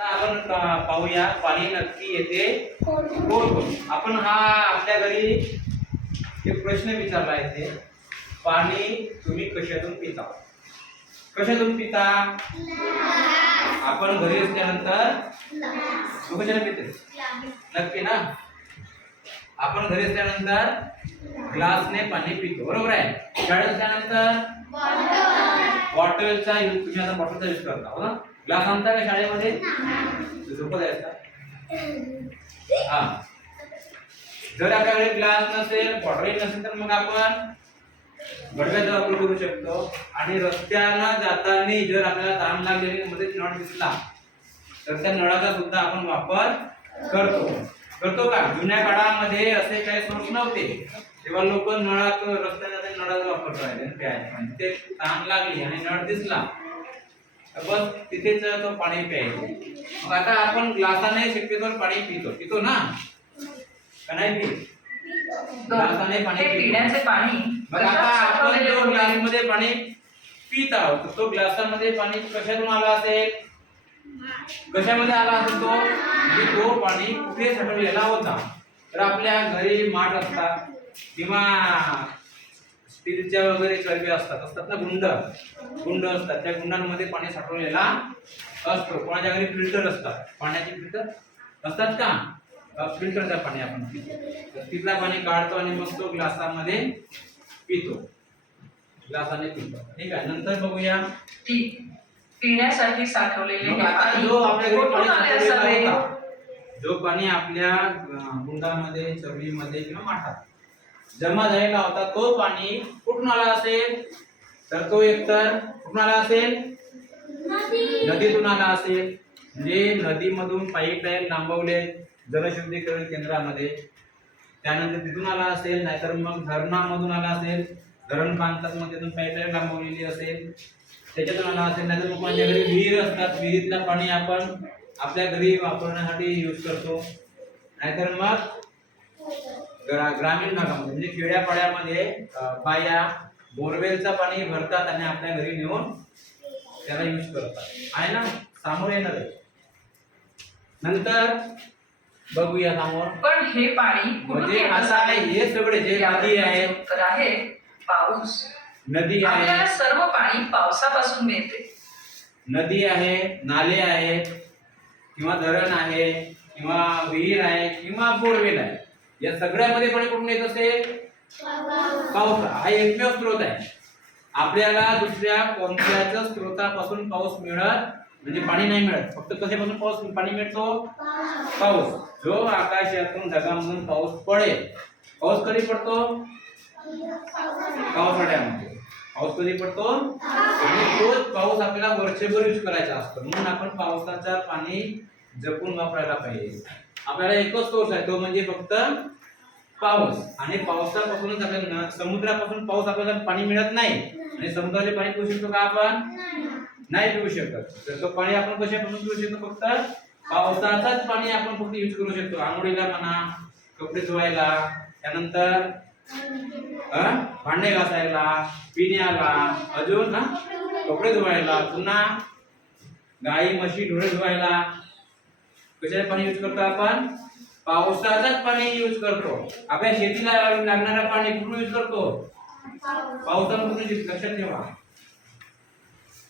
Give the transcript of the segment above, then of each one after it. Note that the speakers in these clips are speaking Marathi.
आपण पाहूया पाणी नक्की येते कोण. आपण हा आपल्या घरी एक प्रश्न विचारला आहे, पाणी तुम्ही कशातून पिता? कशातून पिता? आपण घरी असल्यानंतर तू कशाने पितेस? नक्की ना. आपण घरी असल्यानंतर ग्लासने पाणी पितो, बरोबर आहे. शाळेत असल्यानंतर बॉटलचा यूज, तुम्ही आता बॉटलचा यूज करता हो ना. ग्लास आणता का शाळेमध्ये? झोपत आहे का? हा. जर आपल्याकडे ग्लास नसेल, बॉटल नसेल, तर मग आपण गडव्याचा वापर करू शकतो. आणि रस्त्याला जाताना जर आपल्याला तहान लागलेली मध्ये नळ दिसला तर त्या नळाचा सुद्धा आपण वापर करतो का? जुन्या काळामध्ये असे काही सोर्स नव्हते, तेव्हा लोक नळात रस्त्याला जाताना नळाचा वापर करायचे. म्हणजे ते तहान लागली आणि नळ दिसला बस तिथेच तो पाणी प्यायचे. मग आता आपण ग्लासाने शक्यतो पाणी पितो ना का नाही पित? ग्लासाने पाणी पिण्याचे पाणी. मग आता आपण जो ग्लासमध्ये पाणी पित आहोत तो ग्लासामध्ये पाणी कशातून आला असेल? कशामध्ये आला असेल तो? म्हणजे तो पाणी कुठे साठवलेला होता? तर आपल्या घरी माठ असतात किंवा स्टीलच्या वगैरे चरबी असतात ना, गुंड असतात. त्या गुंडांमध्ये पाणी साठवलेला असतो. कोणाच्या घरी फिल्टर असतात, पाण्याचे फिल्टर असतात का? फिल्टरचं पाणी आपण पितो. तिथला पाणी काढतो आणि मग तो ग्लासामध्ये पितो. ग्लासाने पितो. ठीक आहे. नंतर बघूया पिण्यासाठी साठवलेले पाणी. जो आपल्या घरी पाणी साठवलेला होता, जो पाणी आपल्या गुंडामध्ये, चरबीमध्ये किंवा माठात जमा झालेला होता, तो पाणी कुठून आला असेल? तर तो एकतर कुठून आला असेल? नदीतून आला असेल. म्हणजे नदीमधून पाईपलाईन लांबवले जलशुद्धीकरण केंद्रामध्ये, त्यानंतर तिथून आला असेल. नाहीतर मग धरणामधून आला असेल, धरण बांधतात मग तिथून पाईपलाईन लांबवलेली असेल, त्याच्यातून आला असेल. नाहीतर मग माझ्या घरी विहीर असतात, विहिरीतलं पाणी आपण आपल्या घरी वापरण्यासाठी यूज करतो. नाहीतर मग ग्रामीण भागामध्ये म्हणजे खेड्यापाड्यामध्ये बाया बोरवेलचं पाणी भरतात आणि आपल्या घरी नेऊन त्याला यूज करतात, आहे ना. सामोर येणार आहे. नंतर बघूया समोर. पण हे पाणी म्हणजे असं आहे, हे सगळे जे नदी आहे, उत्तर आहे पाऊस. नदी आहे, आपल्याला सर्व पाणी पावसापासून मिळते. नदी आहे, नाले आहेत किंवा धरण आहे किंवा विहीर आहे किंवा बोरवेल आहे, या सगळ्यामध्ये पाणी कुठून येत असेल? पाऊस हा एकमेव स्रोत आहे. आपल्याला दुसऱ्या कोणत्याच स्रोतापासून पाऊस मिळत म्हणजे पाणी नाही मिळत. फक्त कशापासून पाणी मिळतो? पाऊस. जो आकाशातून ढगांमधून पाऊस पडेल. पाऊस कधी पडतो? पावसाळ्यामध्ये. पाऊस कधी पडतो? आणि तोच पाऊस आपल्याला वर्षभर यूज करायचा असतो. म्हणून आपण पावसाचं पाणी जपून वापरायला पाहिजे. आपल्याला एकच सोर्स आहे, तो म्हणजे फक्त पाऊस. आणि पावसापासूनच आपल्याला समुद्रापासून पाऊस आपल्याला पाणी मिळत नाही. आणि समुद्राचे पाणी पिऊ शकतो का आपण? नाही पिऊ शकत. तर तो पाणी आपण कशापासून पिऊ शकतो? फक्त पावसाचाच पाणी आपण फक्त यूज करू शकतो. आंघोळीला म्हणा, कपडे धुवायला, त्यानंतर भांडे घासायला, पिण्याला, अजून ना कपडे धुवायला, पुन्हा गाई म्हशी ढोरे धुवायला कशाचे पाणी यूज करतो आपण? पावसाचाच पाणी यूज करतो. आपल्या शेतीला लागणारं पाणी कुठून यूज करतो? पावसापासून. लक्षात ठेवा.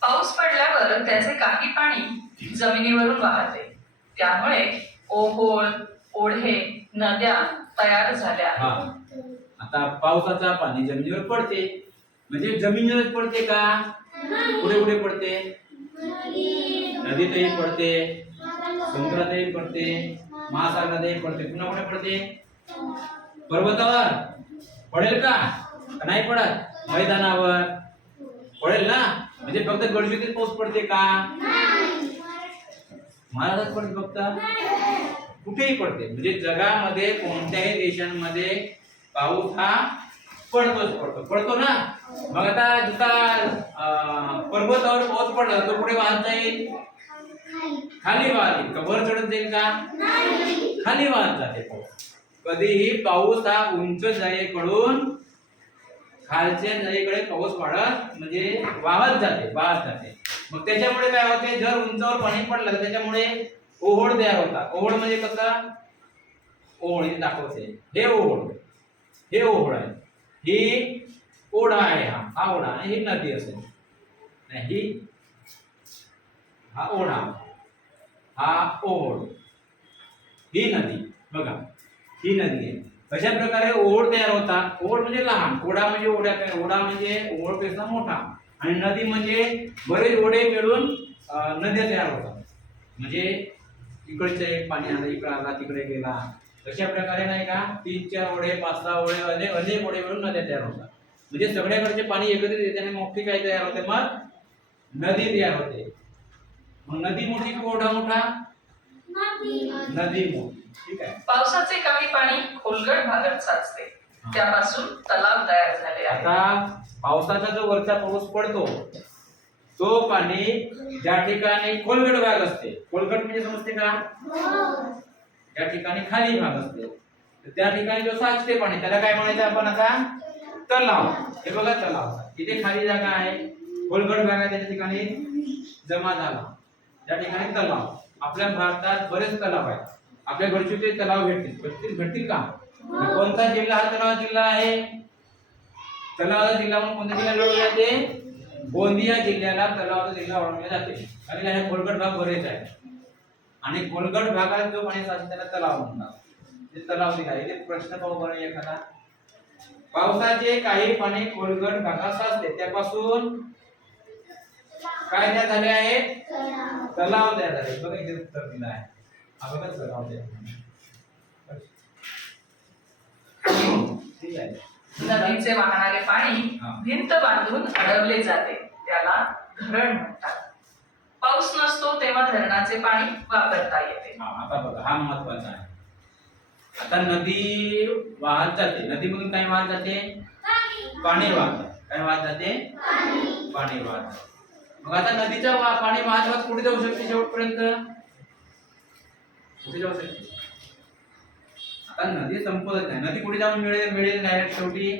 पाऊस पडल्यावर त्याचे काही पाणी जमिनीवरून वाहते. त्यामुळे ओहोळ, ओढे, नद्या तयार झाल्या. आता पावसाचा पाणी जमिनीवर पडते म्हणजे जमिनीवर पडते का? कुठे पडते? नदीतही पडते, समुद्रातही पडते, महासागरातही पडते. पुन्हा कुठे पडते? पर्वतावर पडेल का? नाही पडत. मैदानावर पडेल ना. म्हणजे फक्त गडचिरोलीत पाऊस पडते का? महाराष्ट्रात पडते फक्त? कुठेही पडते. म्हणजे जगामध्ये कोणत्याही देशांमध्ये पाऊस हा पडतो ना. मग आता जिथं पर्वतावर पाऊस पडला तो पुढे वाहत जाईल, खाली वाहत का वर चढत जाईल का? खाली वाहत जाते पाऊस. कधीही पाऊस हा उंच जागेकडून खालच्या जागेकडे पाऊस वाढत म्हणजे वाहत जाते. मग त्याच्यामुळे काय होते? जर उंचावर पाणी पडलं तर त्याच्यामुळे ओहोळ तयार होतात. ओहोळ म्हणजे कसं, ओहोळ हे दाखवते, हे ओहोळ आहे, ही ओढा आहे, हा ओढा आणि ही नदी असेल, नाही ही हा ओढा, हा ओहोळ, ही नदी बघा, ही नदी आहे. अशा प्रकारे ओढ तयार होतात. ओढ म्हणजे लहान, ओढा म्हणजे ओढा म्हणजे ओढपेक्षा मोठा, आणि नदी म्हणजे बरेच ओढे मिळून नद्या तयार होतात. म्हणजे इकडचे पाणी आलं, इकडे आला, तिकडे गेला, अशा प्रकारे नाही का 3-4 ओढे, 5-6 ओढे, अनेक ओढे मिळून नद्या तयार होतात. म्हणजे सगळ्याकडचे पाणी एकत्रित येते आणि मोठी काय तयार होते, मग नदी तयार होते. मग नदी मोठी की ओढा मोठा? नदी मोठी. ठीक आहे. पावसाचे काही पाणी खोलगट भागात साचते, त्यापासून तलाव तयार झाले आहेत. आता पावसाचा जो वरचा पाऊस पडतो, तो पाणी ज्या ठिकाणी खोलगट भाग असते, खोलगट म्हणजे समजते का, ज्या ठिकाणी खाली भाग असते, तर त्या ठिकाणी जो साचते पाणी त्याला काय म्हणायचं आपण आता, तलाव. हे बघा तलाव, इथे खाली जागा आहे, खोलगट भाग आहे, त्या ठिकाणी जमा झाला, त्या ठिकाणी तलाव. आपल्या भारतात बरेच तलाव आहेत, आपल्या घरचे ते तलाव भेटतील का? कोणता जिल्हा हा तलाव जिल्हा आहे? तलावाचा जिल्हा म्हणून कोणत्या जिल्ह्याला ओळखले जाते? गोंदिया जिल्ह्याला तलावाचा जिल्हा ओळखले जाते. कारण हे खोलगट भाग बरेच आहे, आणि खोलगट भागात जो पाणी साचते त्याला तलाव म्हणतात. ते तलाव दिला. इथे प्रश्न पाहू बरं एखादा, पावसाचे काही पाणी खोलगट भागात साचते, त्यापासून काय तयार झाले आहेत? तलाव तयार झाले. बघा इथे उत्तर दिलं आहे, हा बघा तलाव तयार झाले. ठीक आहे. नदीचे वाहणारे पाणी भिंत बांधून अडवले जाते, त्याला धरण म्हणतात. पाऊस नसतो तेव्हा धरणाचे पाणी वापरता येते. आता बघा, हा महत्वाचा आहे. आता नदी वाहत जाते, नदीमधून काय वाहत जाते? पाणी वाहत. काय वाहत जाते? पाणी वाहत. मग आता नदीचा पाणी वाहत कुठे जाऊ शकते? शेवटपर्यंत कुठे जाऊ शकते? आता नदी संपत नाही, नदी कुठे जाऊन मिळेल डायरेक्ट शेवटी?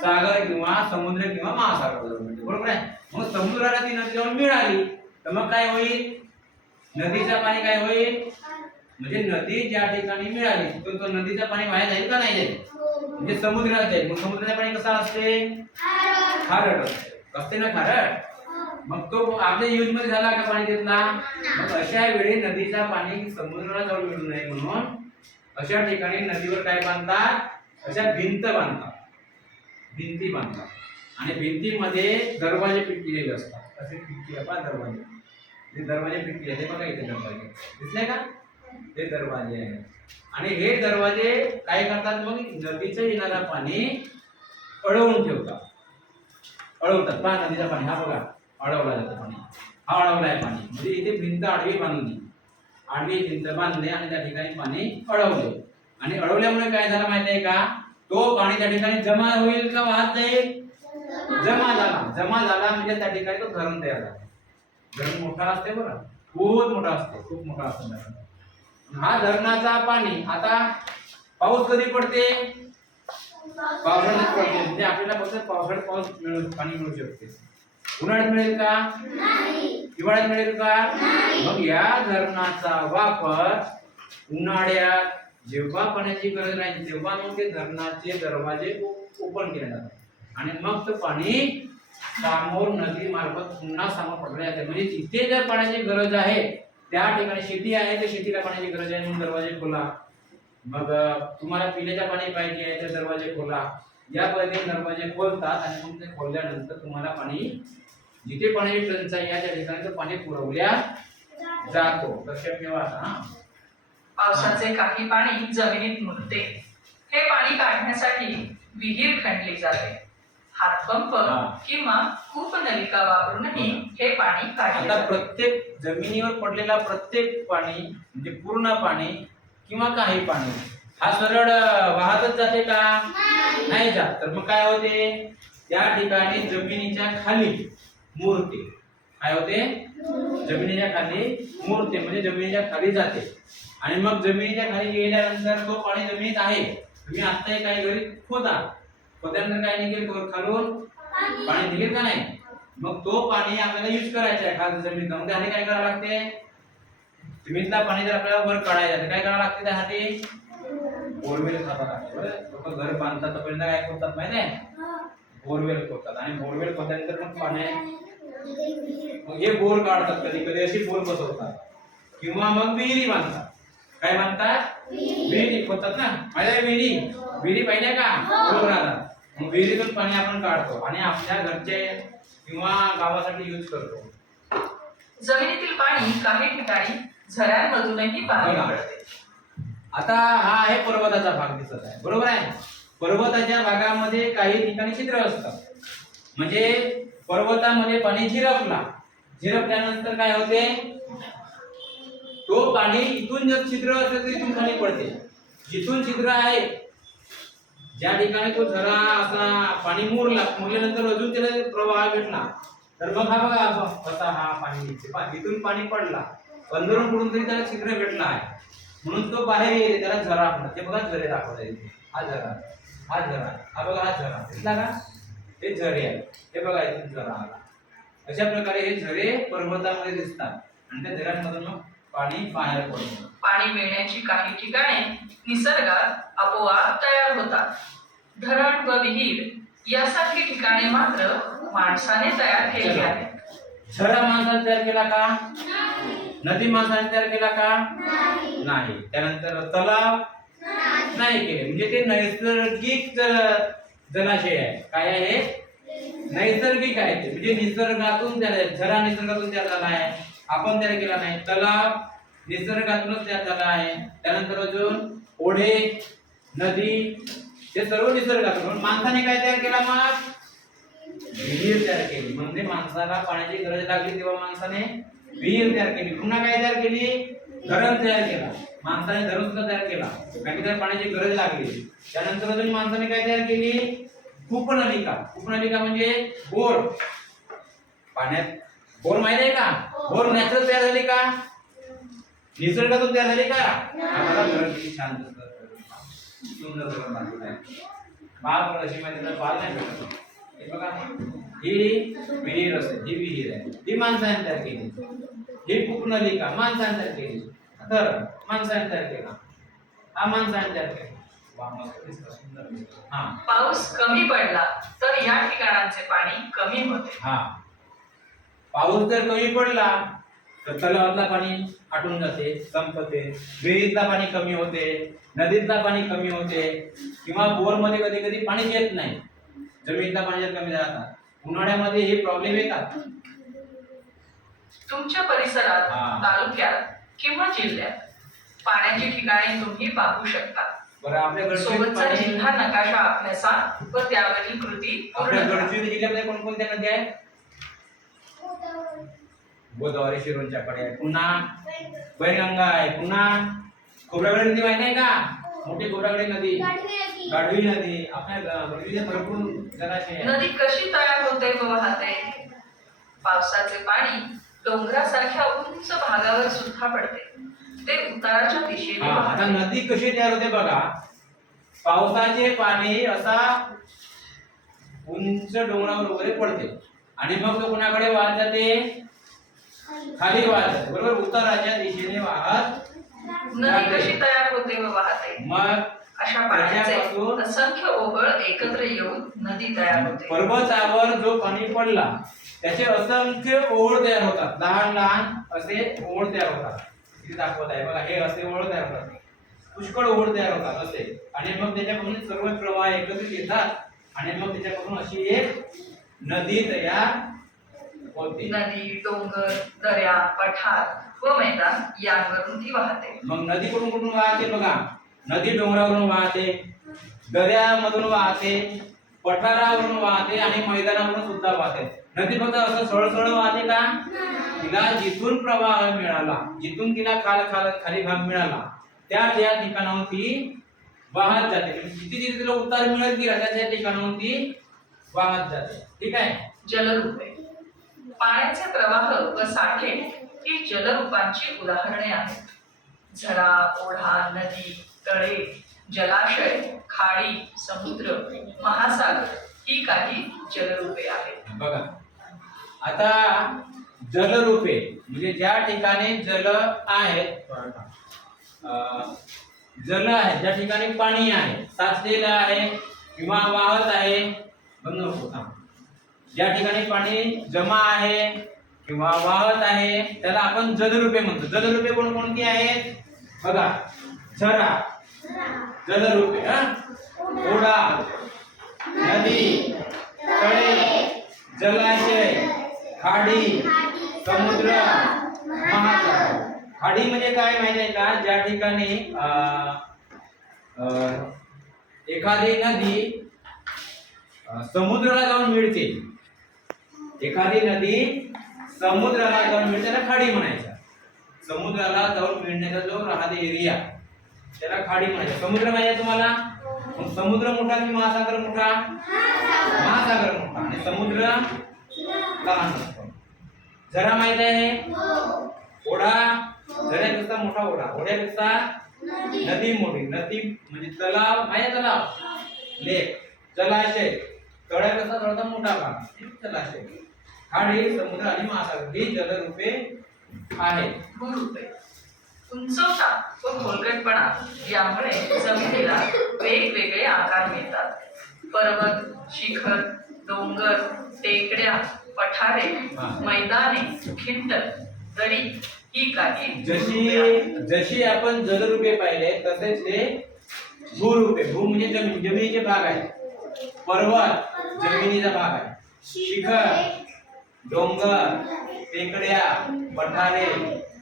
सागर किंवा समुद्र किंवा महासागर जाऊन मिळते, बरोबर आहे. मग समुद्राला ती नदी जाऊन मिळाली तर मग काय होईल? नदीचं पाणी काय होईल? म्हणजे नदी ज्या ठिकाणी मिळाली तो नदीचं पाणी वाया जाईल का नाही जाईल? म्हणजे समुद्रात जाईल. मग समुद्राचं पाणी कसं असते? खारट असते ना, खारट. मग तो आपल्या यूज मध्ये झाला का पाणी घेतला? मग अशा वेळी नदीचा पाणी समुद्राला जाऊन मिळू नये म्हणून अशा ठिकाणी नदीवर काय बांधतात? अशा भिंती बांधतात, आणि भिंतीमध्ये दरवाजे फिट केलेले असतात. असे फिट केले पहा दरवाजे, हे दरवाजे फिट केले, बघा इथे दरवाजे दिसले का? हे दरवाजे आहेत, आणि हे दरवाजे काय करतात? मग नदीचं येणारं पाणी अडवून ठेवतात. पहा नदीचं पाणी, हा बघा अडवला जातं पाणी, हा अडवला आहे पाणी. म्हणजे इथे भिंत आडवी बांधली, आडवी भिंत बांधली आणि त्या ठिकाणी पाणी अडवले, आणि अडवल्यामुळे काय झालं माहिती आहे का? तो पाणी त्या ठिकाणी जमा होईल का वाहत जाईल? जमा झाला म्हणजे त्या ठिकाणी तो धरण तयार झाला. धरण मोठा असते बरं, खूप मोठा असतो धरण. हा धरणाचा पाणी, आता पाऊस कधी पडते? पावसाळ्यात पडते. म्हणजे आपल्याला फक्त पावसाळ्यात पाणी मिळू शकते. उन्हाळ्यात मिळेल का? हिवाळ्यात मिळेल का? मग या धरणाचा वापर उन्हाळ्यात जेव्हा पाण्याची गरज नाही तेव्हा मग ते धरणाचे दरवाजे ओपन केले जातात, आणि मग ते पाणी समोर नदी मार्फत पुन्हा समोर पडले जाते. म्हणजे जिथे जर पाण्याची गरज आहे त्या ठिकाणी, शेती आहे तर शेतीला पाण्याची गरज आहे म्हणून दरवाजे खोला. मग तुम्हाला पिण्याचे पाणी पाहिजे तर दरवाजे खोला. या पद्धतीने दरवाजे खोलतात, आणि मग ते खोलल्यानंतर तुम्हाला पाणी, जिथे पाण्याची टंचाई आहे त्या ठिकाणी पाणी पुरवल्या जातो. लक्षात ठेवा. पावसाचे काही पाणी जमिनीत मुरते, हे पाणी काढण्यासाठी विहीर खणली जाते. हातपंप किंवा कूपनलिका वापरूनही हे पाणी काढले जाते. प्रत्येक जमिनीवर पडलेला प्रत्येक पाणी, म्हणजे पूर्ण पाणी किंवा काही पाणी, हा सरळ वाहतच जाते का? नाही जात. तर मग काय होते? त्या ठिकाणी जमिनीच्या खाली मुरते. काय होते? जमिनीच्या खाली मुरते, म्हणजे जमिनीच्या खाली जाते. आणि मग जमिनीच्या खाली गेल्यानंतर तो पाणी जमिनीत आहे. तुम्ही आता काही घरी खोदल्यानंतर काय निघेल? खालून पाणी निघेल का नाही? मग तो पाणी आपल्याला यूज करायचा आहे खाली जमिनीत. मग त्याने काय करावं लागते? जमिनीतला पाणी जर आपल्याला वर काढायचं तर काय करावं लागते त्यासाठी बोरवेल खोदावं लागते बरं. लोक घर बांधतात तर पहिल्यांदा काय खोदतात माहिती आहे बोरवेल खोदतात आणि बोरवेल खोदल्यानंतर मग मग हे बोर काढतात कधी कधी अशी बोर बसवतात किंवा मग विहिरी बांधतात. काय बांधतात विहिरी खोदतात ना माझ्या विहिरी पाहिजे का बोर राहतात. मग विहिरीतून पाणी आपण काढतो आणि आपल्या घरचे किंवा गावासाठी यूज करतो. जमिनीतील पाणी काही ठिकाणी झऱ्यांमधूनही बाहेर पडते. आता हा आहे पर्वताचा भाग दिसत आहे बरोबर आहे. पर्वताच्या भागामध्ये काही ठिकाणी छिद्र असतात म्हणजे पर्वतामध्ये पाणी झिरपल्यानंतर काय होते तो पाणी इथून जर छिद्र असेल तर इथून खाली पडते. जिथून छिद्र आहे ज्या ठिकाणी तो झरा असा पाणी मुरल्यानंतर अजून त्याला प्रवाह भेटला तर मग हा बघा असा हा पाणी इथून पाणी पडला अंदरून कुठून तरी त्याला छिद्र भेटला आहे म्हणून तो बाहेर येते त्याला झरा म्हणतात. ते बघा झरे दाखवता येते हा झरा हा बघा हा झरा दिसला का हे झरे आहे. हे बघा इथून झरा आला. अशा प्रकारे हे झरे पर्वतामध्ये दिसतात आणि त्या झऱ्यांमधून मग पाणी बाहेर पडतं. पाणी मिळण्याची काही ठिकाणे निसर्गात आपोआप तयार होतात. धरण व विहीर यासारखी ठिकाणे मात्र माणसाने तयार केली आहेत. झरा माणसाने तयार केला का नदी माणसाने तयार केला का नाही. त्यानंतर तलाव नाही केले म्हणजे ते नैसर्गिक जलाशय आहे. काय आहे नैसर्गिक आहे ते म्हणजे निसर्गातून झरा निसर्गातून तयार झाला आहे आपण तयार केला नाही. तलाव निसर्गातूनच तयार झाला आहे. त्यानंतर अजून ओढे नदी हे सर्व निसर्गातून. माणसाने काय तयार केला मग विहीर तयार केली म्हणजे माणसाला पाण्याची गरज लागली तेव्हा माणसाने विहीर तयार केली. पुन्हा काय तयार केली धरण तयार केला. माणसाने धरण सुद्धा तयार केला कारण त्याला पाण्याची गरज लागली. त्यानंतर अजून माणसाने काय तयार केली कूपनलिका म्हणजे बोर. पाण्यात बोर माहिती आहे का बोर नॅचरल तयार झाली का निसर्गातून तयार झाली का. आम्हाला धरण किती छान सुंदर धरण बांधलेलं आहे. बाग अशी माहिती तर बाग नाही भेटत. हे बघा ही विहीर असेल ही विहीर आहे ही माणसाने तयार केली. ही कूपनलिका माणसाने तयार केली. धरण माणसाने तयार केला. हा माणसाने तयार केला. पाऊस कमी पडला तर या ठिकाणांचे पाणी कमी होते. हा पाऊस जर कमी पडला तर तलावातला पाणी आटून जाते संपते. विहिरीतला पाणी कमी होते नदीतला पाणी कमी होते किंवा बोर मध्ये कधी कधी पाणी येत नाही. जमिनीतला पाणी जर कमी झाला उन्हाळ्यामध्ये हे प्रॉब्लेम येतात. तुमच्या परिसरात तालुक्यात किंवा जिल्ह्यात पाण्याची ठिकाणे तुम्ही पाहू शकता. बरं आपल्या सोबतचा जिल्हा नकाशा अभ्यासा व त्यावरील कृती आपल्या गडचिरोली जिल्ह्यामध्ये कोणकोणत्या नद्या आहेत गोदावरी शिरोंच्या कडे आहे. पुन्हा वैनगंगा आहे. पुन्हा खोब्रागडे नदी माहिती आहे का मोठी खोब्रागडे नदी गाढवी नदी आपल्या गडचिरोलीत भरपूर जलाशय आहे. नदी कशी तयार होते व वाहते. पावसाचे पाणी डोंगरासारख्या उंच भागावर सुद्धा पडते. ते उताराच्या दिशेने आता नदी कशी तयार होते बघा. पावसाचे पाणी असा उंच डोंगरावर वगैरे पडते आणि मग तो कोणाकडे वाहत जाते खाली वाहत जाते बरोबर उताराच्या दिशेने वाहत. नदी कशी तयार होते व वाहते. मग अशा पाण्याचे असंख्य ओघळ एकत्र येऊन नदी तयार होते. पर्वतावर जो पाणी पडला त्याचे असंख्य ओढ तयार होतात. लहान लहान असे ओढ तयार होतात. इथे दाखवत आहे बघा हे असे ओढ तयार होतात. पुष्कळ ओढ तयार होतात असे आणि मग त्याच्यापासून सर्व प्रवाह एकत्रित येतात आणि मग त्याच्यापासून अशी एक नदी तयार होते. नदी डोंगर दर्या पठार व मैदान यांवरून ती वाहते. मग नदी कुठून कुठून वाहते बघा. नदी डोंगरावरून वाहते दर्यामधून वाहते पठारावरून वाहते आणि मैदानावरून सुद्धा वाहते. नदी फक्त असं सरळ वाहते का तिला जिथून प्रवाह मिळाला जिथून तिला खाली भाग मिळाला त्या ठिकाणाहून ती वाहत जाते. जिथे तिला उतार मिळत गेला त्या ठिकाणाहून ती वाहत जाते. ठीक आहे. जलरूपे पाण्याचे प्रवाह व साठे ही जलरूपांची उदाहरणे आहेत. झरा ओढा नदी तळे जलाशय खाडी समुद्र महासागर ही काही जलरूपे आहेत. बघा आता जलरूपे म्हणजे ज्या ठिकाणी जल आहे, जल आहे ज्या ठिकाणी पाणी आहे, साचलेलं आहे किंवा वाहत आहे, बंद नको थांब. ज्या ठिकाणी पाणी जमा आहे किंवा वाहत आहे त्याला आपण जलरूपे म्हणतो. जलरूपे कोणकोणती आहेत बघा. झरा जलरूपे, ओढा, नदी, तळे, जलाशय, खाडी, समुद्र, महासागर. खाडी म्हणजे काय माहिती आहे का? ज्या ठिकाणी एखादी नदी समुद्राला जाऊन मिळते, एखादी नदी समुद्राला जाऊन मिळते त्याला खाडी म्हणायचं. समुद्राला जाऊन मिळण्याचा जो राहते एरिया त्याला खाडी म्हणायचं. समुद्र माहिती आहे तुम्हाला? मग समुद्र मोठा की महासागर मोठा? महासागर मोठा आणि समुद्र लहान असतो. झरा माहिती आहे? ओढा झऱ्यापेक्षा मोठा ओढा, ओढ्यापेक्षा नदी मोठी, नदी म्हणजे तलाव माहिती? तलाव, लेक. जलाशय तळ्यापेक्षा थोडासा मोठा भाग जलाशय. खाडी, समुद्र आणि महासागर ही जलरूपे आहेत. भूरूपे. उंचवटा व खोलगटपणा यामुळे जमिनीला वेगवेगळे आकार मिळतात. पर्वत, शिखर, डोंगर, टेकड्या, पठारे, मैदाने, खिंड, दरी ही काही जशी आपण जलरूपे पाहिले तसेच हे भूरूपे. भू म्हणजे जमीन, जमिनीचे भाग आहे. पर्वत जमिनीचा भाग आहे. शिखर, डोंगर, टेकड्या, पठारे,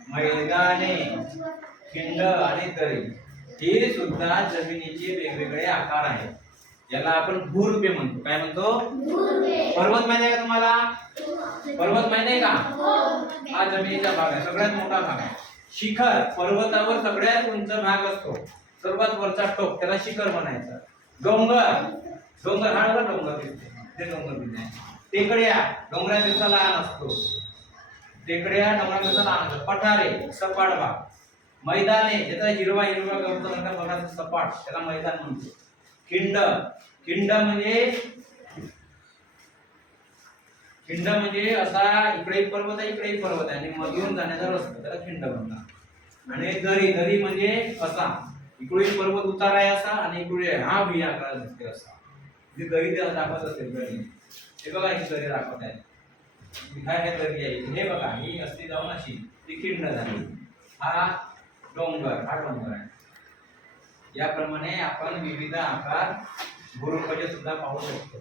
मैदाने, खिंड आणि दरी हे सुद्धा जमिनीचे वेगवेगळे आकार आहेत. याला आपण भूरूपे म्हणतो. काय म्हणतो? पर्वत माहिती आहे का तुम्हाला? पर्वत माहिती आहे का? हा जमिनीचा भाग आहे, सगळ्यात मोठा भाग आहे. शिखर पर्वतावर सगळ्यात उंच भाग असतो, सर्वात वरचा टोक, त्याला शिखर म्हणायचं. डोंगर, डोंगर हा डोंगर दिसते, ते डोंगर दिसते. टेकड्या डोंगरापेक्षा लहान असतो, टेकड्या डोंगरापेक्षा लहान असतात. पठारे सपाट भाग. मैदाने ज्याचा हिरवा हिरवा गवत नंतर बघा सपाट, त्याला मैदान म्हणतो. खिंड, खिंड म्हणजे असा इकडे एक पर्वत आहे, इकडे एक पर्वत आहे आणि मधून जाण्याचा रस्ता, त्याला खिंड म्हणतात. आणि दरी, दरी म्हणजे असा इकडे पर्वत उतार आहे असा आणि इकडे हा व्ही आकार दिसते असा. जी दरी दाखवत असेल दरी, हे बघा ही दरी दाखवत आहे. हे दरी आहे, हे बघा ही असती जाऊन अशी ती खिंड झाली. हा डोंगर, हा डोंगर आहे. याप्रमाणे आपण विविध आकार भूरूपाचे सुद्धा पाहू शकतो.